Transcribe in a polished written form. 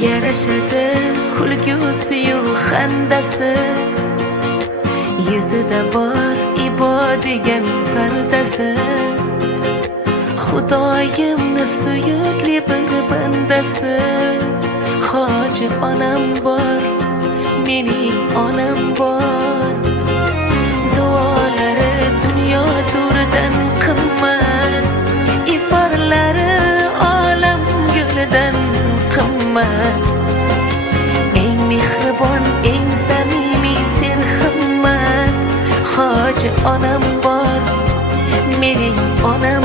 yarashadi kulgusi-yu xandasi, yuzida bor ibo degan pardasi. Xudoyimni suyukli bir bandasi, hoji onam bor, mening onam bor. Duolari dunyo to'ridan qimmat, iforlari olam gulidan qimmat. Eng mehribon, eng samimiy serhimmat, hoji onam bor, mening onam